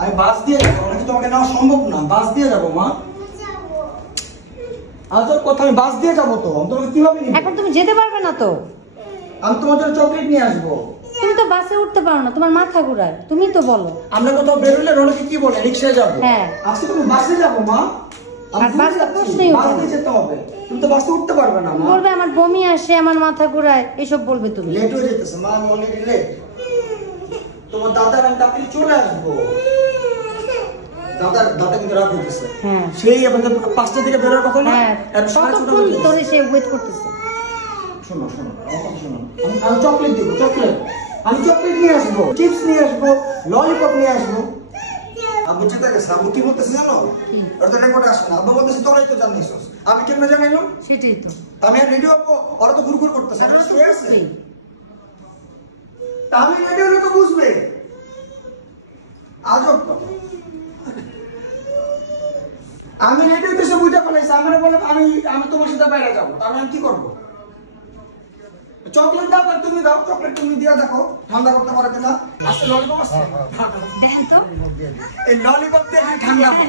আমি বাস দিয়ে যাবো, নাকি তোমাকে নেওয়া সম্ভব না? বাস দিয়ে যাবো মা। আজব কথা, আমি বাস দিয়ে যাবো তো, আমি তোমাকে কিভাবে নিব? এখন তুমি যেতে পারবে না তো। আমি তোমার জন্য চকলেট নিয়ে আসবো। তুমি তো বাসে উঠতে পারো না, তোমার মাথা ঘুরায়। তুমি তো বলো। আমরা কোথাও বেরোলে রোনাকে কি বলে? রিকশায় যাবো। হ্যাঁ, আজকে তুমি বাসে যাবো মা। আর বাসে প্রশ্নই ওঠে না। বাসে যেতে হবে, তুমি তো বাসে উঠতে পারবে না মা। বলবে আমার বমি আসে, আমার মাথা ঘুরায়, এসব বলবে তুমি। লেট হয়ে যেতেছে মা, আমি অনেক লেট। তোমার দাদার আমি তাড়াতাড়ি চলে আসবো। দাদা কিন্তু রাগ হইতেছে। হ্যাঁ, সেই আমাদের 5টা থেকে বেরোর কথা না। হ্যাঁ, আর কতক্ষণ ধরে সে ওয়েট করতেছে। শোনো শোনো, আমার কথা শোনো। আমি চকলেট দিব, চকলেট। আমি চকলেট নিয়ে আসবো, চিপস নিয়ে আসবো, ললিপপ নিয়ে আসবো। আব্বু চিন্তা গেছে, আব্বু কি বলতেছে জানো? ওর তো রেকর্ডে আসে না। আব্বু বলতেছে তোরাই তো জানিস। আমি কেমনে জানাইলাম? সেটাই তো। আমি আর রেডিও আব্বু, ওরা তো ঘুরঘুর করতেছে। আমি শুয়ে আছি। তা আমি রেডিও তো বুঝবে। আজব কথা। আমি রেডিও তো সব বুঝে ফেলাইছি। আমরা বলে আমি তোমার সাথে বাইরে যাবো, তাহলে আমি কি করবো? চকলেট দাও, তুমি দাও, চকলেট তুমি দিয়ে দেখো ঠান্ডা করতে পারো কিনা। আজকে ললিপপ আছে, দেখেন তো, এই ললিপপ দিয়ে ঠান্ডা হবে।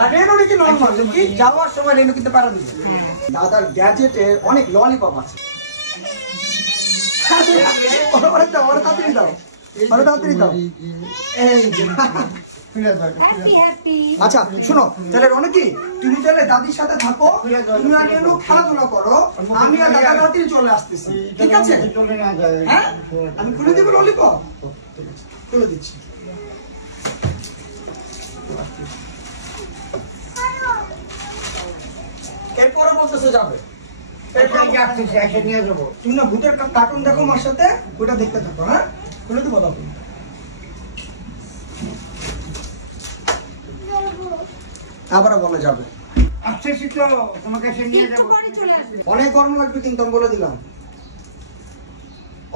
আর রেনু কি নরমাল, কি যাওয়ার সময় রেনু কিন্তু পারা দিবে। দাদার গ্যাজেটে অনেক ললিপপ আছে। ওরা তাড়াতাড়ি দাও, ওরা তাড়াতাড়ি দাও। এই আচ্ছা শোনো, তাহলে রনকি তুমি তাহলে দাদির সাথে থাকো, তুমি আর রেনু খেলাধুলা করো, আমি আর দাদা তাড়াতাড়ি চলে আসতেছি, ঠিক আছে? হ্যাঁ, আমি খুলে দেবো ললিপপ, খুলে দিচ্ছি। এরপরে বলতেছে যাবে, তুমি না ভূতের কার্টুন দেখো মার সাথে, ওটা দেখতে থাকো। হ্যাঁ, খুলে দেবো দাও। আবারও বলে যাবে। আচ্ছা শীতল, তোমাকে সে নিয়ে যাবো। অনেক গরম লাগবে কিন্তু, আমি বলে দিলাম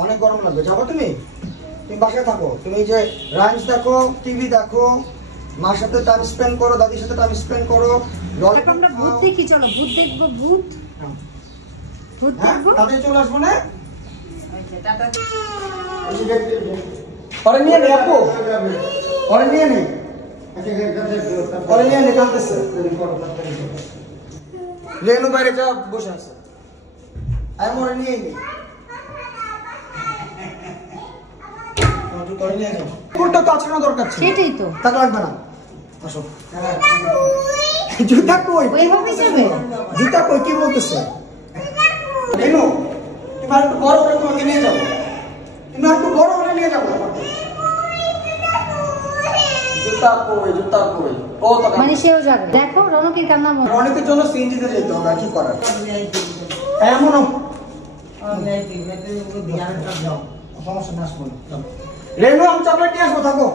অনেক গরম লাগবে। যাবো তুমি? তুমি বাসায় থাকো, তুমি যে রাইমস দেখো, টিভি দেখো, মার সাথে টাইম স্পেন্ড করো, দাদির সাথে টাইম স্পেন্ড করো। আমরা ভূত দেখি, চলো ভূত দেখবো। ভূত ভূত দেখবো। তাদের চলে আসবো না? পরে নিয়ে নে আপু, পরে নিয়ে নে, পরে নিয়ে নে, কাঁদতেছে। রেনু বাইরে যা বসে আছে, আর মরে নিয়ে নে। পুরোটা তো আছানো দরকার ছিল। সেটাই তো। তা লাগবে না। আসো। জুতা কই? ওইভাবে যাবে। জুতা কই, কি বলতেছে? রেনু, তুমি আর একটু বড় করে তোমাকে নিয়ে যাবো। তুমি আর একটু বড় করে নিয়ে যাবো। জুতা কই, জুতা কই? ও তো মানে সেও যাবে। দেখো রনকের কান্না মনে। অনেকের জন্য সিএনজিতে যেতে হবে, কি করার? এমন সমস্যা না। রেনু, আমি চকলেট নিয়ে আসবো, থাকো।